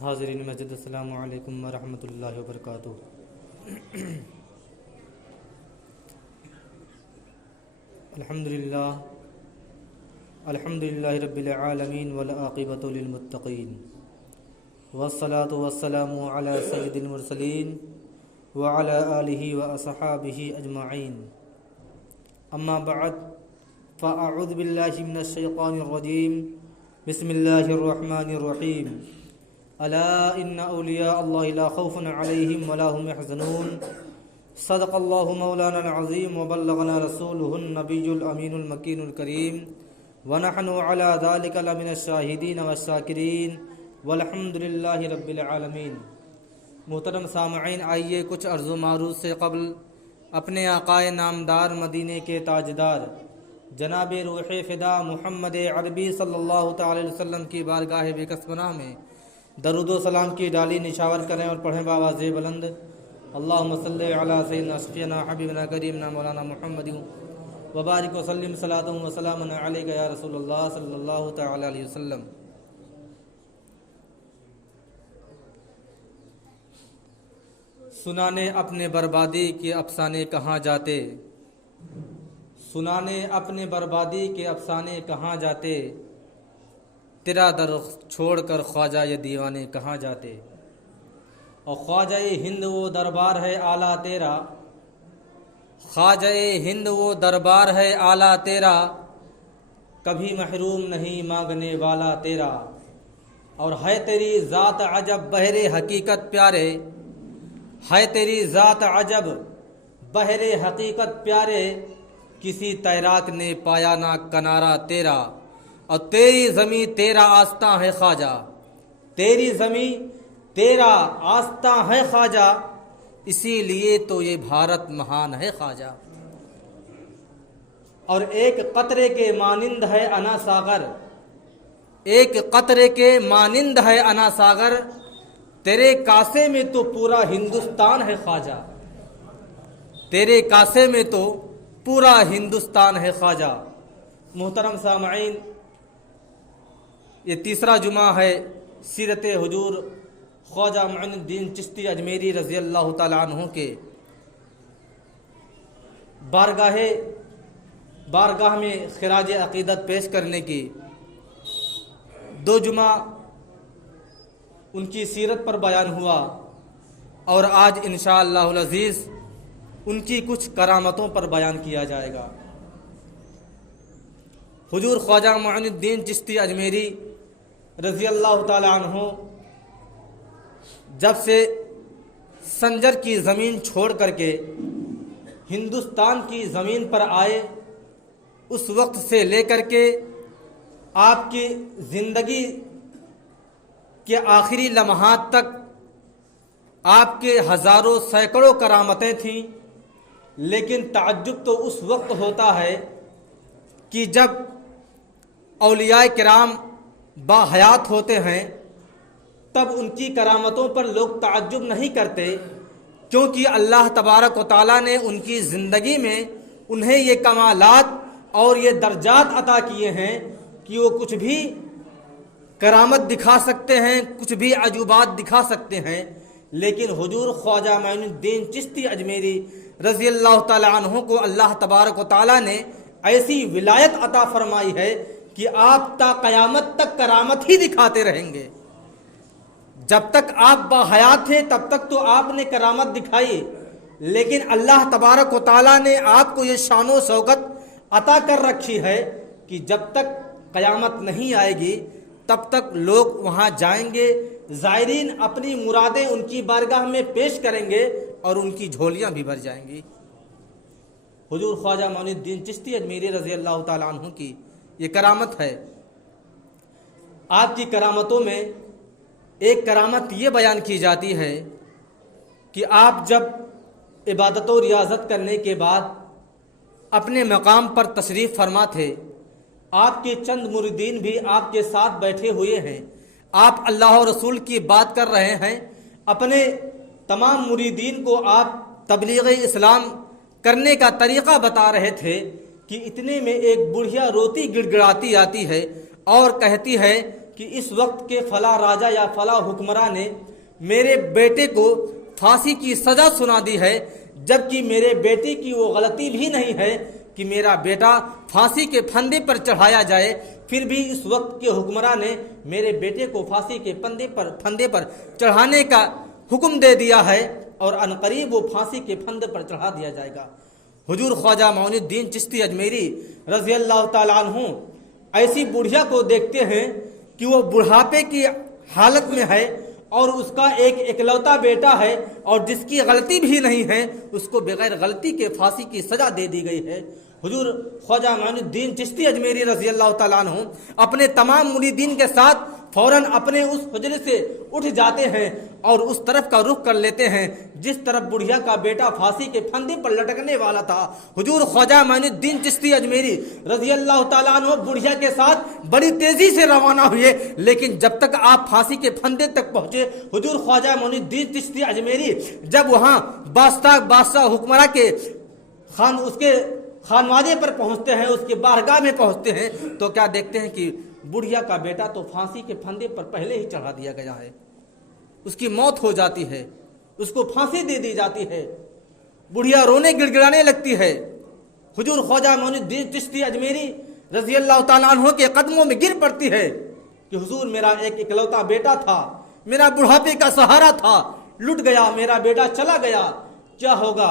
حاضرین مسجد، السلام علیکم ورحمۃ اللہ وبرکاتہ۔ الحمدللہ رب العالمین والعاقبۃ للمتقین، والصلاۃ والسلام علی سید المرسلین وعلی آلہ واصحابہ اجمعین، اما بعد فاعوذ باللہ من الشیطان الرجیم، بسم اللہ الرحمن الرحیم۔ الا ان اولیاء اللہ لا خوف علیہم ولا هم يحزنون، صدق اللہ مولانا العظیم وبلغنا رسولہ النبی الامین المکین الکریم، ونحن علی ذلک لمن الشاہدین والشاکرین والحمد للہ رب العالمین۔ محترم سامعین، آئیے کچھ عرض و معروض سے قبل اپنے آقائے نامدار مدینے کے تاجدار جناب روح فدا محمد عربی صلی اللہ تعالی علیہ وسلم کی بارگاہ بیکس پناہ میں درود و سلام کی ڈالی نشاور کریں اور پڑھیں بآواز بلند، اللہم صلی علی سیدنا شفیعنا حبیبنا کریمنا مولانا محمد وبارک وسلم صلاۃ و سلام علیک یا رسول اللہ صلی اللہ تعالی علیہ وسلم۔ سنانے اپنے بربادی کے افسانے کہاں جاتے، سنانے اپنے بربادی کے افسانے کہاں جاتے، تیرا در چھوڑ کر خواجہ یہ دیوانے کہاں جاتے۔ اور خواجہ ہند وہ دربار ہے اعلیٰ تیرا، خواجہ ہند وہ دربار ہے اعلیٰ تیرا، کبھی محروم نہیں مانگنے والا تیرا۔ اور ہے تیری ذات عجب بحر حقیقت پیارے، ہے تیری ذات عجب بحر حقیقت پیارے، کسی تیراک نے پایا نہ کنارہ تیرا۔ اور تیری زمیں تیرا آستاں ہے خواجہ، تیری زمیں تیرا آستاں ہے خواجہ، اسی لیے تو یہ بھارت مہان ہے خواجہ۔ اور ایک قطرے کے مانند ہے انا ساغر، ایک قطرے کے مانند ہے انا ساغر، تیرے کاسے میں تو پورا ہندوستان ہے خواجہ، تیرے کاسے میں تو پورا ہندوستان ہے خواجہ۔ محترم سامعین، یہ تیسرا جمعہ ہے سیرت حضور خواجہ معین الدین چشتی اجمیری رضی اللہ تعالیٰ عنہ کے بارگاہ میں خراج عقیدت پیش کرنے کی۔ دو جمعہ ان کی سیرت پر بیان ہوا، اور آج انشاءاللہ العزیز ان کی کچھ کرامتوں پر بیان کیا جائے گا۔ حضور خواجہ معین الدین چشتی اجمیری رضی اللہ تعالی عنہ جب سے سنجر کی زمین چھوڑ کر کے ہندوستان کی زمین پر آئے، اس وقت سے لے کر کے آپ کی زندگی کے آخری لمحات تک آپ کے ہزاروں سینکڑوں کرامتیں تھیں، لیکن تعجب تو اس وقت ہوتا ہے کہ جب اولیاء کرام با حیات ہوتے ہیں تب ان کی کرامتوں پر لوگ تعجب نہیں کرتے، کیونکہ اللہ تبارک و تعالیٰ نے ان کی زندگی میں انہیں یہ کمالات اور یہ درجات عطا کیے ہیں کہ وہ کچھ بھی کرامت دکھا سکتے ہیں، کچھ بھی عجوبات دکھا سکتے ہیں۔ لیکن حضور خواجہ معین الدین چشتی اجمیری رضی اللہ تعالی عنہ کو اللہ تبارک و تعالیٰ نے ایسی ولایت عطا فرمائی ہے کہ آپ تا قیامت تک کرامت ہی دکھاتے رہیں گے۔ جب تک آپ باحیات تھے تب تک تو آپ نے کرامت دکھائی، لیکن اللہ تبارک و تعالیٰ نے آپ کو یہ شان و شوکت عطا کر رکھی ہے کہ جب تک قیامت نہیں آئے گی تب تک لوگ وہاں جائیں گے، زائرین اپنی مرادیں ان کی بارگاہ میں پیش کریں گے اور ان کی جھولیاں بھی بھر جائیں گی۔ حضور خواجہ معین الدین چشتی اجمیری رضی اللہ تعالیٰ عنہ کی یہ کرامت ہے۔ آپ کی کرامتوں میں ایک کرامت یہ بیان کی جاتی ہے کہ آپ جب عبادت و ریاضت کرنے کے بعد اپنے مقام پر تشریف فرما تھے، آپ کے چند مریدین بھی آپ کے ساتھ بیٹھے ہوئے ہیں، آپ اللہ و رسول کی بات کر رہے ہیں، اپنے تمام مریدین کو آپ تبلیغ اسلام کرنے کا طریقہ بتا رہے تھے کہ اتنے میں ایک بڑھیا روتی گڑگڑاتی آتی ہے اور کہتی ہے کہ اس وقت کے فلاں راجا یا فلاں حکمراں نے میرے بیٹے کو پھانسی کی سزا سنا دی ہے، جبکہ میرے بیٹے کی وہ غلطی بھی نہیں ہے کہ میرا بیٹا پھانسی کے پھندے پر چڑھایا جائے، پھر بھی اس وقت کے حکمراں نے میرے بیٹے کو پھانسی کے پھندے پر چڑھانے کا حکم دے دیا ہے، اور عنقریب وہ پھانسی کے پھندے پر چڑھا دیا جائے گا۔ حضور خواجہ معین الدین چشتی اجمیری رضی اللہ تعالیٰ عنہ ایسی بڑھیا کو دیکھتے ہیں کہ وہ بڑھاپے کی حالت میں ہے اور اس کا ایک اکلوتا بیٹا ہے، اور جس کی غلطی بھی نہیں ہے اس کو بغیر غلطی کے پھانسی کی سزا دے دی گئی ہے۔ حضور خواجہ معین الدین چشتی اجمیری رضی اللہ تعالیٰ عنہ اپنے تمام مریدین کے ساتھ فوراً اپنے اس حجرے سے اٹھ جاتے ہیں اور اس طرف کا رخ کر لیتے ہیں جس طرف بڑھیا کا بیٹا پھانسی کے پھندے پر لٹکنے والا تھا۔ حضور خواجہ معین الدین چشتی اجمیری رضی اللہ تعالیٰ عنہ بڑھیا کے ساتھ بڑی تیزی سے روانہ ہوئے، لیکن جب تک آپ پھانسی کے پھندے تک پہنچے، حضور خواجہ معین الدین چشتی اجمیری جب وہاں بادشاہ حکمراں کے اس کے خانوادے پر پہنچتے ہیں، اس کے بارگاہ میں پہنچتے ہیں، تو کیا دیکھتے ہیں کہ بڑھیا کا بیٹا تو پھانسی کے پھندے پر پہلے ہی چڑھا دیا گیا ہے، اس کی موت ہو جاتی ہے، اس کو پھانسی دے دی جاتی ہے۔ بڑھیا رونے گڑ گڑانے لگتی ہے۔ حضور خواجہ معین الدین چشتی اجمیری رضی اللہ تعالیٰ عنہ کے قدموں میں گر پڑتی ہے کہ حضور میرا ایک اکلوتا بیٹا تھا، میرا بڑھاپے کا سہارا تھا، لٹ گیا، میرا بیٹا چلا گیا، کیا ہوگا؟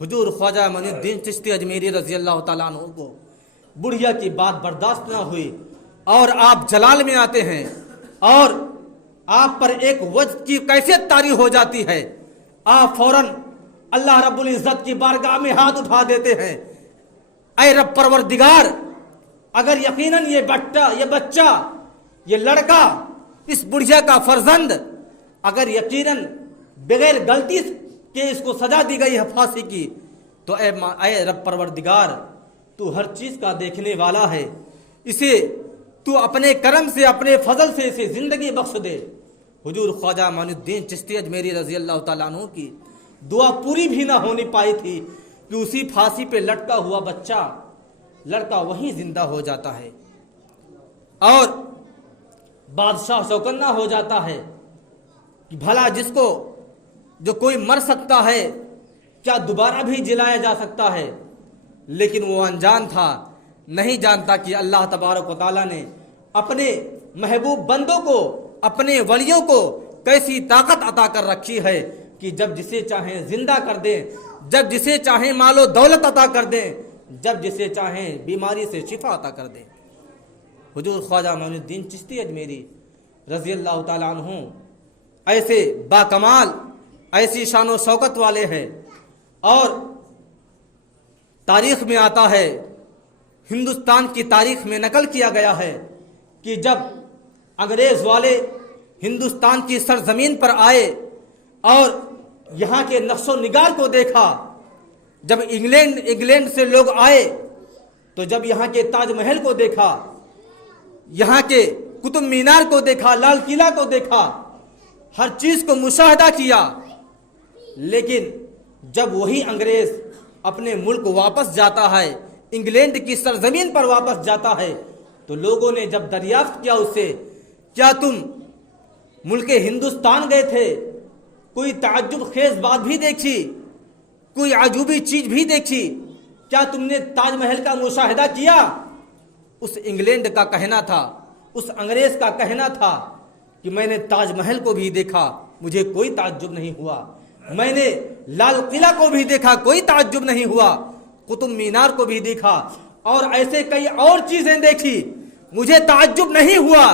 حضور خواجہ معین الدین چشتی اجمیری رضی اللہ تعالیٰ عنہ کو بڑھیا کی بات برداشت نہ ہوئی، اور آپ جلال میں آتے ہیں اور آپ پر ایک وجد کی کیفیت طاری ہو جاتی ہے۔ آپ فوراً اللہ رب العزت کی بارگاہ میں ہاتھ اٹھا دیتے ہیں، اے رب پروردگار، اگر یقیناً یہ بچہ یہ لڑکا اس بڑھیا کا فرزند اگر یقیناً بغیر غلطی کہ اس کو سزا دی گئی ہے پھانسی کی، تو اے رب پروردگار، تو ہر چیز کا دیکھنے والا ہے، اسے تو اپنے کرم سے اپنے فضل سے اسے زندگی بخش دے۔ حضور خواجہ معین الدین چشتی اجمیری رضی اللہ تعالیٰ عنہ کی دعا پوری بھی نہ ہونی پائی تھی کہ اسی پھانسی پہ لٹکا ہوا بچہ لڑکا وہیں زندہ ہو جاتا ہے، اور بادشاہ چوکنا ہو جاتا ہے کہ بھلا جس کو جو کوئی مر سکتا ہے کیا دوبارہ بھی جلایا جا سکتا ہے؟ لیکن وہ انجان تھا، نہیں جانتا کہ اللہ تبارک و تعالیٰ نے اپنے محبوب بندوں کو، اپنے ولیوں کو کیسی طاقت عطا کر رکھی ہے کہ جب جسے چاہیں زندہ کر دیں، جب جسے چاہیں مال و دولت عطا کر دیں، جب جسے چاہیں بیماری سے شفا عطا کر دیں۔ حضور خواجہ معین الدین چشتی اجمیری رضی اللہ تعالیٰ عنہ ایسے باکمال، ایسی شان و شوکت والے ہیں، اور تاریخ میں آتا ہے، ہندوستان کی تاریخ میں نقل کیا گیا ہے کہ جب انگریز والے ہندوستان کی سرزمین پر آئے اور یہاں کے نقش و نگار کو دیکھا، جب انگلینڈ سے لوگ آئے تو جب یہاں کے تاج محل کو دیکھا، یہاں کے قطب مینار کو دیکھا، لال قلعہ کو دیکھا، ہر چیز کو مشاہدہ کیا، لیکن جب وہی انگریز اپنے ملک واپس جاتا ہے، انگلینڈ کی سرزمین پر واپس جاتا ہے، تو لوگوں نے جب دریافت کیا اس سے، کیا تم ملک ہندوستان گئے تھے؟ کوئی تعجب خیز بات بھی دیکھی؟ کوئی عجوبی چیز بھی دیکھی؟ کیا تم نے تاج محل کا مشاہدہ کیا؟ اس انگلینڈ کا کہنا تھا، اس انگریز کا کہنا تھا کہ میں نے تاج محل کو بھی دیکھا، مجھے کوئی تعجب نہیں ہوا، میں نے لال قلعہ کو بھی دیکھا، کوئی تعجب نہیں ہوا، قطب مینار کو بھی دیکھا، اور ایسے کئی اور چیزیں دیکھی، مجھے تعجب نہیں ہوا،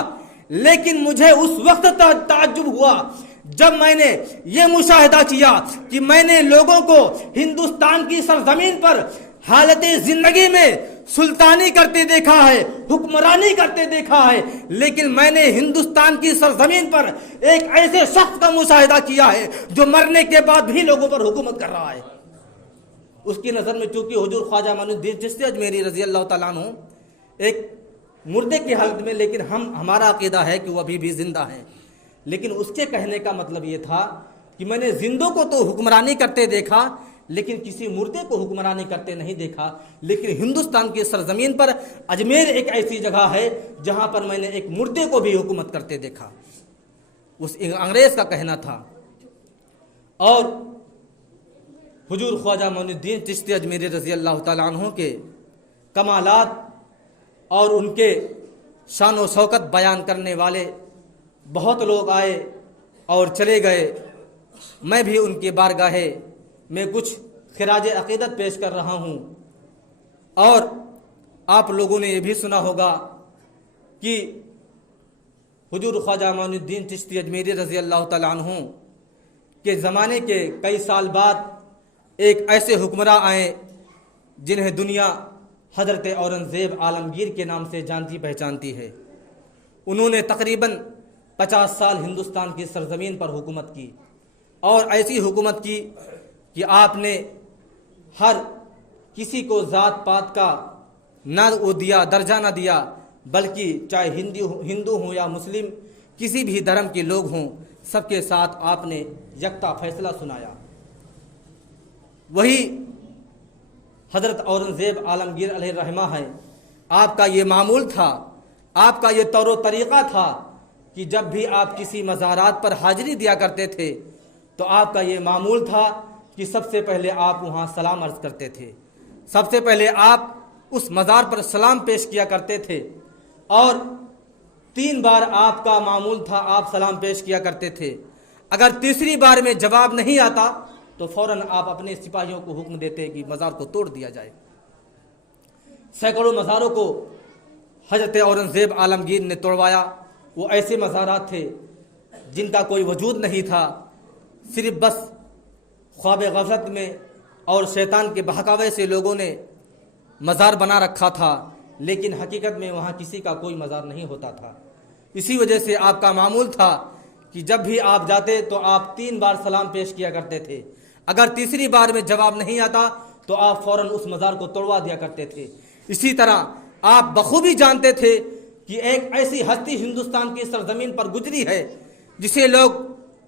لیکن مجھے اس وقت تعجب ہوا جب میں نے یہ مشاہدہ کیا کہ میں نے لوگوں کو ہندوستان کی سرزمین پر حالت زندگی میں سلطانی کرتے دیکھا ہے، حکمرانی کرتے دیکھا ہے، لیکن میں نے ہندوستان کی سرزمین پر ایک ایسے شخص کا مشاہدہ کیا ہے جو مرنے کے بعد بھی لوگوں پر حکومت کر رہا ہے۔ اس کی نظر میں چونکہ حضور خواجہ معین الدین چشتی اجمیری رضی اللہ تعالیٰ عنہ ایک مردے کی حالت میں، لیکن ہمارا عقیدہ ہے کہ وہ ابھی بھی زندہ ہے، لیکن اس کے کہنے کا مطلب یہ تھا کہ میں نے زندوں کو تو حکمرانی کرتے دیکھا، لیکن کسی مردے کو حکمرانی کرتے نہیں دیکھا. لیکن ہندوستان کی سرزمین پر اجمیر ایک ایسی جگہ ہے جہاں پر میں نے ایک مردے کو بھی حکومت کرتے دیکھا. اس انگریز کا کہنا تھا. اور حضور خواجہ معین الدین چشتی اجمیری رضی اللہ تعالیٰ عنہ کے کمالات اور ان کے شان و شوکت بیان کرنے والے بہت لوگ آئے اور چلے گئے. میں بھی ان کی بارگاہ میں کچھ خراج عقیدت پیش کر رہا ہوں. اور آپ لوگوں نے یہ بھی سنا ہوگا کہ حضور خواجہ معین الدین چشتی اجمیری رضی اللہ تعالیٰ عنہ کے زمانے کے کئی سال بعد ایک ایسے حکمراں آئے جنہیں دنیا حضرت اورنگزیب عالمگیر کے نام سے جانتی پہچانتی ہے. انہوں نے تقریباً 50 سال ہندوستان کی سرزمین پر حکومت کی اور ایسی حکومت کی کہ آپ نے ہر کسی کو ذات پات کا نہ وہ دیا درجہ نہ دیا، بلکہ چاہے ہندو ہوں یا مسلم، کسی بھی دھرم کے لوگ ہوں، سب کے ساتھ آپ نے یکتا فیصلہ سنایا. وہی حضرت اورنگزیب عالمگیر علیہ الرحمہ ہے. آپ کا یہ معمول تھا، آپ کا یہ طور و طریقہ تھا کہ جب بھی آپ کسی مزارات پر حاضری دیا کرتے تھے تو آپ کا یہ معمول تھا کہ سب سے پہلے آپ وہاں سلام عرض کرتے تھے. سب سے پہلے آپ اس مزار پر سلام پیش کیا کرتے تھے اور 3 بار آپ کا معمول تھا آپ سلام پیش کیا کرتے تھے. اگر تیسری بار میں جواب نہیں آتا تو فوراً آپ اپنے سپاہیوں کو حکم دیتے کہ مزار کو توڑ دیا جائے. سینکڑوں مزاروں کو حضرت اورنگزیب عالمگیر نے توڑوایا. وہ ایسے مزارات تھے جن کا کوئی وجود نہیں تھا، صرف بس خواب غفلت میں اور شیطان کے بہکاوے سے لوگوں نے مزار بنا رکھا تھا، لیکن حقیقت میں وہاں کسی کا کوئی مزار نہیں ہوتا تھا. اسی وجہ سے آپ کا معمول تھا کہ جب بھی آپ جاتے تو آپ 3 بار سلام پیش کیا کرتے تھے. اگر تیسری بار میں جواب نہیں آتا تو آپ فوراً اس مزار کو توڑوا دیا کرتے تھے. اسی طرح آپ بخوبی جانتے تھے کہ ایک ایسی ہستی ہندوستان کی سرزمین پر گزری ہے جسے لوگ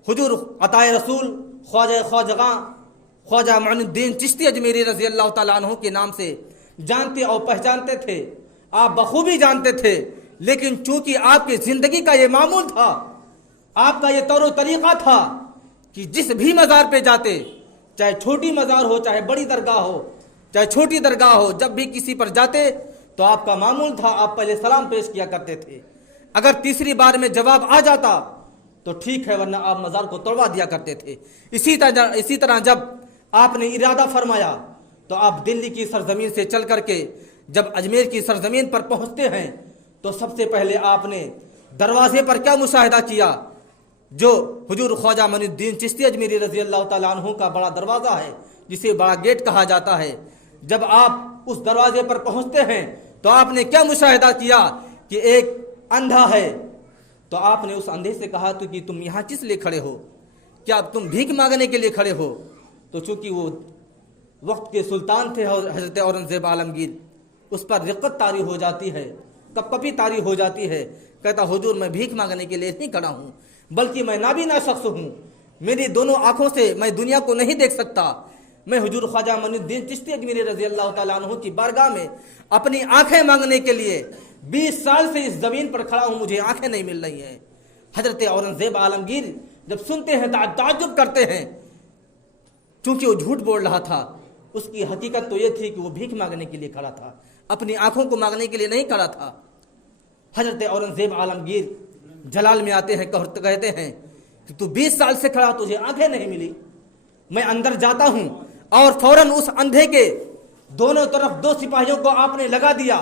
حضور عطائے رسول خواجہ معین الدین چشتی اجمیری رضی اللہ تعالیٰ عنہ کے نام سے جانتے اور پہچانتے تھے. آپ بخوبی جانتے تھے، لیکن چونکہ آپ کی زندگی کا یہ معمول تھا، آپ کا یہ طور و طریقہ تھا کہ جس بھی مزار پہ جاتے، چاہے چھوٹی مزار ہو چاہے بڑی درگاہ ہو، چاہے چھوٹی درگاہ ہو، جب بھی کسی پر جاتے تو آپ کا معمول تھا آپ پہلے سلام پیش کیا کرتے تھے. اگر تیسری بار میں جواب آ جاتا تو ٹھیک ہے، ورنہ آپ مزار کو توڑوا دیا کرتے تھے. اسی طرح جب آپ نے ارادہ فرمایا تو آپ دلی کی سرزمین سے چل کر کے جب اجمیر کی سرزمین پر پہنچتے ہیں تو سب سے پہلے آپ نے دروازے پر کیا مشاہدہ کیا؟ جو حضور خواجہ معین الدین چشتی اجمیری رضی اللہ تعالیٰ عنہ کا بڑا دروازہ ہے، جسے بڑا گیٹ کہا جاتا ہے. جب آپ اس دروازے پر پہنچتے ہیں تو آپ نے کیا مشاہدہ کیا کہ ایک اندھا ہے. تو آپ نے اس اندھے سے کہا تو کہ تم یہاں کس لیے کھڑے ہو؟ کیا تم بھیک مانگنے کے لیے کھڑے ہو؟ تو چونکہ وہ وقت کے سلطان تھے حضرت اورنگزیب عالمگیر، اس پر رقت طاری ہو جاتی ہے، کپکپی طاری ہو جاتی ہے. کہتا حضور میں بھیک مانگنے کے لیے نہیں کھڑا ہوں، بلکہ میں نابینا شخص ہوں، میری دونوں آنکھوں سے میں دنیا کو نہیں دیکھ سکتا. میں حضور خواجہ معین الدین چشتی اجمیری رضی اللہ تعالیٰ عنہ کی بارگاہ میں اپنی آنکھیں مانگنے کے لیے 20 سال سے اس زمین پر کھڑا ہوں، مجھے آنکھیں نہیں مل رہی ہیں. حضرت اورنگزیب عالمگیر جب سنتے ہیں تعجب کرتے ہیں، چونکہ وہ جھوٹ بول رہا تھا. اس کی حقیقت تو یہ تھی کہ وہ بھیک مانگنے کے لیے کھڑا تھا، اپنی آنکھوں کو مانگنے کے لیے نہیں کھڑا تھا. حضرت اورنگزیب عالمگیر جلال میں آتے ہیں، کہتے ہیں کہ تو 20 سال سے کھڑا، تجھے آنکھیں نہیں ملی. میں اندر جاتا ہوں اور فوراً اس اندھے کے دونوں طرف 2 سپاہیوں کو آپ نے لگا دیا.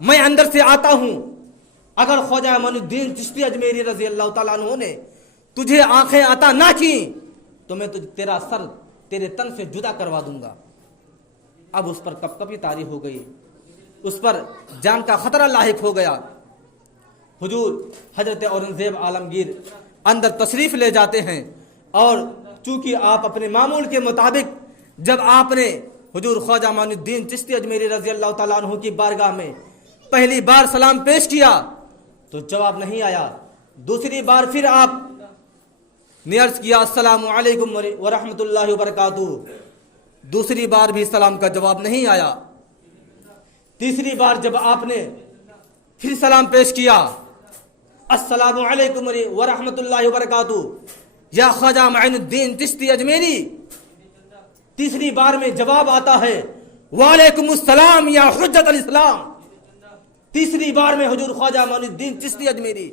میں اندر سے آتا ہوں، اگر خواجہ معین الدین چشتی اجمیری رضی اللہ تعالیٰ عنہ نے تجھے آنکھیں عطا نہ کی تو میں تیرا سر تیرے تن سے جدا کروا دوں گا. اب اس پر کپکپی طاری ہو گئی، اس پر جان کا خطرہ لاحق ہو گیا. حضور حضرت اورنگزیب عالمگیر اندر تشریف لے جاتے ہیں اور چونکہ آپ اپنے معمول کے مطابق جب آپ نے حضور خواجہ معین الدین چشتی اجمیری رضی اللہ تعالیٰ عنہ کی بارگاہ میں پہلی بار سلام پیش کیا تو جواب نہیں آیا. دوسری بار پھر آپ نے عرض کیا السلام علیکم ورحمۃ اللہ وبرکاتہ. دوسری بار بھی سلام کا جواب نہیں آیا۔ تیسری بار جب آپ نے پھر سلام پیش کیا، السلام علیکم ورحمۃ اللہ وبرکاتہ یا خواجہ معین الدین چشتی اجمیری، تیسری بار میں جواب آتا ہے وعلیکم السلام یا حجت الاسلام۔ تیسری بار میں حضور خواجہ معین الدین چشتی اجمیری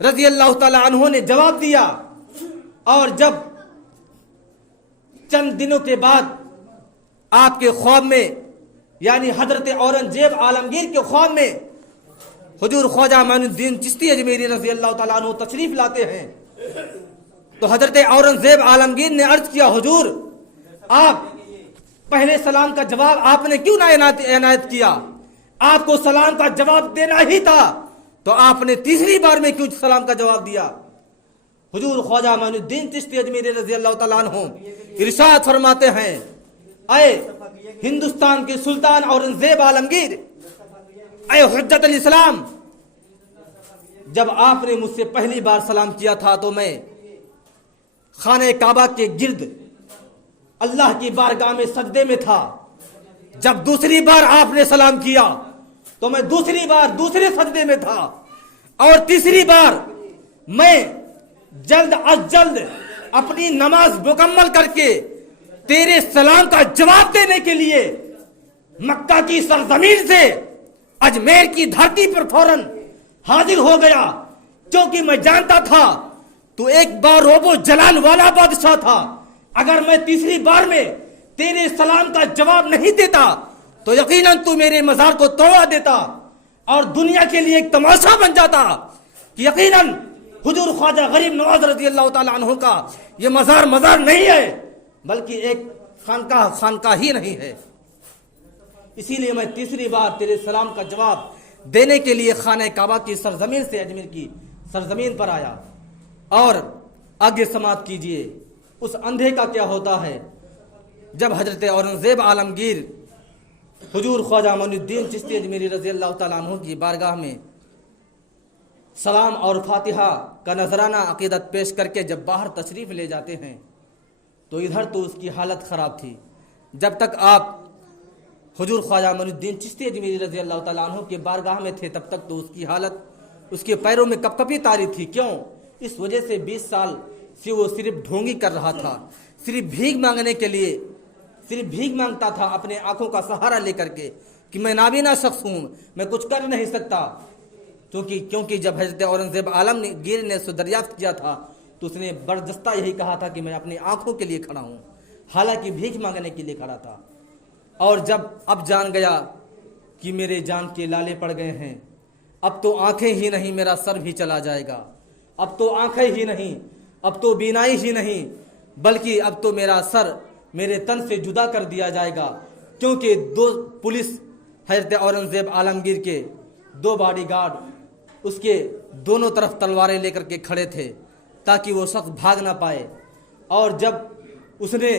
رضی اللہ تعالی عنہ نے جواب دیا، اور جب چند دنوں کے بعد آپ کے خواب میں، یعنی حضرت اورنگزیب عالمگیر کے خواب میں حضور خواجہ معین الدین چشتی اجمیری رضی اللہ تعالیٰ عنہ تشریف لاتے ہیں، تو حضرت اورنگزیب عالمگیر نے عرض کیا حضور آپ پہلے سلام کا جواب آپ نے کیوں نہ عنایت کیا؟ آپ کو سلام کا جواب دینا ہی تھا، تو آپ نے تیسری بار میں کیوں سلام کا جواب دیا؟ حضور خواجہ معین الدین چشتی اجمیری رضی اللہ تعالیٰ عنہ ارشاد فرماتے ہیں، اے ہندوستان کے سلطان اورنگزیب عالمگیر، اے حجت الاسلام، جب آپ نے مجھ سے پہلی بار سلام کیا تھا تو میں خانہ کعبہ کے گرد اللہ کی بارگاہ میں سجدے میں تھا، جب دوسری بار آپ نے سلام کیا تو میں دوسری بار دوسرے سجدے میں تھا، اور تیسری بار میں جلد از جلد اپنی نماز مکمل کر کے تیرے سلام کا جواب دینے کے لیے مکہ کی سرزمین سے اجمیر کی دھرتی پر فوراً حاضر ہو گیا، کیونکہ میں جانتا تھا تو ایک بار روب و جلال والا بادشاہ تھا، اگر میں تیسری بار میں تیرے سلام کا جواب نہیں دیتا تو یقیناً تو میرے مزار کو توڑا دیتا اور دنیا کے لیے ایک تماشا بن جاتا کہ یقیناً حضور خواجہ غریب نواز رضی اللہ تعالیٰ عنہ کا یہ مزار نہیں ہے بلکہ ایک خانقاہ ہی نہیں ہے۔ اسی لیے میں تیسری بار تیرے سلام کا جواب دینے کے لیے خانہ کعبہ کی سرزمین سے اجمیر کی سرزمین پر آیا۔ اور آگے سماعت کیجئے اس اندھے کا کیا ہوتا ہے جب حضرت اورنگزیب عالمگیر حضور خواجہ معین الدین چشتی اجمیری رضی اللہ تعالیٰ عنہ کی بارگاہ میں سلام اور فاتحہ کا نذرانہ عقیدت پیش کر کے جب باہر تشریف لے جاتے ہیں تو ادھر تو اس کی حالت خراب تھی، جب تک آپ حضور خواجہ معین الدین چشتی اجمیری رضی اللہ تعالیٰ عنہ کے بارگاہ میں تھے تب تک تو اس کی حالت، اس کے پیروں میں کپ کپی طاری تھی۔ کیوں؟ اس وجہ سے 20 سال سے وہ صرف ڈھونگی کر رہا تھا، صرف بھیک مانگنے کے لیے صرف بھیک مانگتا تھا اپنے آنکھوں کا سہارا لے کر کے کہ میں نابینا شخص ہوں، میں کچھ کر نہیں سکتا، کیونکہ جب حضرت اورنگزیب عالمگیر نے اسے دریافت کیا تھا تو اس نے برجستہ یہی کہا تھا کہ میں اپنی آنکھوں کے لیے کھڑا ہوں، حالانکہ بھیک مانگنے کے لیے کھڑا تھا۔ اور جب اب جان گیا کہ میرے جان کے لالے پڑ گئے ہیں، اب تو آنکھیں ہی نہیں میرا سر بھی چلا جائے گا، اب تو آنکھیں ہی نہیں، اب تو بینائی ہی نہیں، بلکہ اب تو میرا سر میرے تن سے جدا کر دیا جائے گا، کیونکہ 2 پولیس حضرت اورنگزیب عالمگیر کے 2 باڈی گارڈ اس کے دونوں طرف تلواریں لے کر کے کھڑے تھے تاکہ وہ شخص بھاگ نہ پائے۔ اور جب اس نے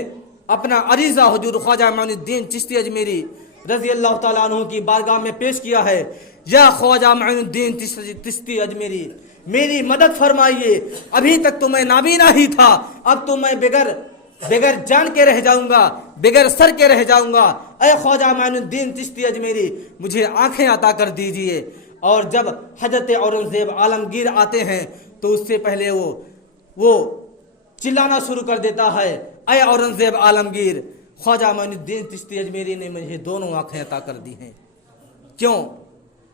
اپنا عریضہ حضور خواجہ معین الدین چشتی اجمیری رضی اللہ تعالیٰ عنہ کی بارگاہ میں پیش کیا ہے، یا خواجہ معین الدین چشتی اجمیری میری مدد فرمائیے، ابھی تک تو میں نابینا ہی تھا، اب تو میں بغیر جان کے رہ جاؤں گا، بغیر سر کے رہ جاؤں گا، اے خواجہ معین الدین چشتی اجمیری مجھے آنکھیں عطا کر دیجئے۔ اور جب حضرت اورنگزیب عالمگیر آتے ہیں تو اس سے پہلے وہ چلانا شروع کر دیتا ہے، اے اورنگزیب عالمگیر، خواجہ معین الدین چشتی اجمیری نے مجھے دونوں آنکھیں عطا کر دی ہیں۔ کیوں؟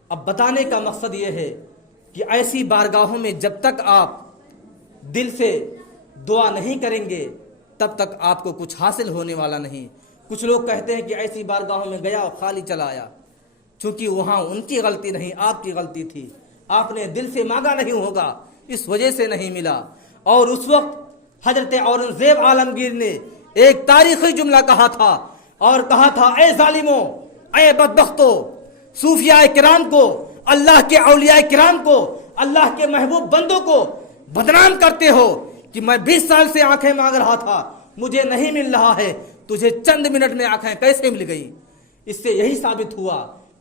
اب بتانے کا مقصد یہ ہے کہ ایسی بارگاہوں میں جب تک آپ دل سے دعا نہیں کریں گے تب تک آپ کو کچھ حاصل ہونے والا نہیں۔ کچھ لوگ کہتے ہیں کہ ایسی بارگاہوں میں گیا اور خالی چلا آیا، چونکہ وہاں ان کی غلطی نہیں، آپ کی غلطی تھی، آپ نے دل سے مانگا نہیں ہوگا، اس وجہ سے نہیں ملا۔ اور اس وقت حضرت اورنگزیب عالمگیر نے ایک تاریخی جملہ کہا تھا، اور کہا تھا، اے ظالموں، اے بدبختوں، صوفیاء کرام کو، اللہ کے اولیاء کرام کو، اللہ کے محبوب بندوں کو بدنام کرتے ہو کہ میں 20 سال سے آنکھیں مانگ رہا تھا، مجھے نہیں مل رہا ہے، تجھے چند منٹ میں آنکھیں کیسے مل گئی؟ اس سے یہی ثابت ہوا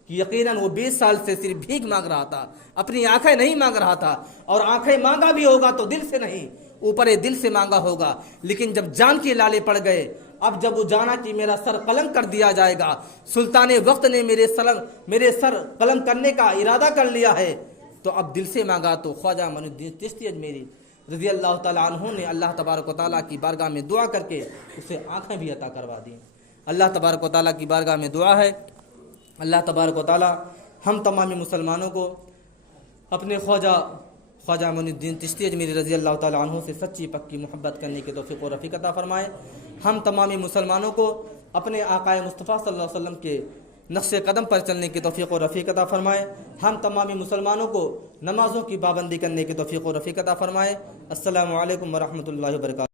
کہ یقیناً وہ 20 سال سے صرف بھیک مانگ رہا تھا، اپنی آنکھیں نہیں مانگ رہا تھا، اور آنکھیں مانگا بھی ہوگا تو دل سے نہیں، اوپر دل سے مانگا ہوگا، لیکن جب جان کے لالے پڑ گئے، اب جب وہ جانا کہ میرا سر قلم کر دیا جائے گا، سلطان وقت نے میرے سر قلم کرنے کا ارادہ کر لیا ہے، تو اب دل سے مانگا تو خواجہ معین الدین چشتی اجمیری رضی اللہ تعالیٰ عنہ نے اللہ تبارک و تعالیٰ کی بارگاہ میں دعا کر کے اسے آنکھیں بھی عطا کروا دیں۔ اللہ تبارک و تعالیٰ کی بارگاہ میں دعا ہے، اللہ تبارک و تعالیٰ ہم تمامی مسلمانوں کو اپنے خواجہ معین الدین چشتی اجمیری رضی اللہ تعالیٰ عنہ سے سچی پکی محبت کرنے کی توفیق و رفیق عطا فرمائے۔ ہم تمامی مسلمانوں کو اپنے آقا مصطفیٰ صلی اللہ علیہ وسلم کے نقش قدم پر چلنے کی توفیق و رفیق عطا فرمائے۔ ہم تمامی مسلمانوں کو نمازوں کی پابندی کرنے کی توفیق و رفیق عطا فرمائے۔ السلام علیکم ورحمۃ اللہ وبرکاتہ۔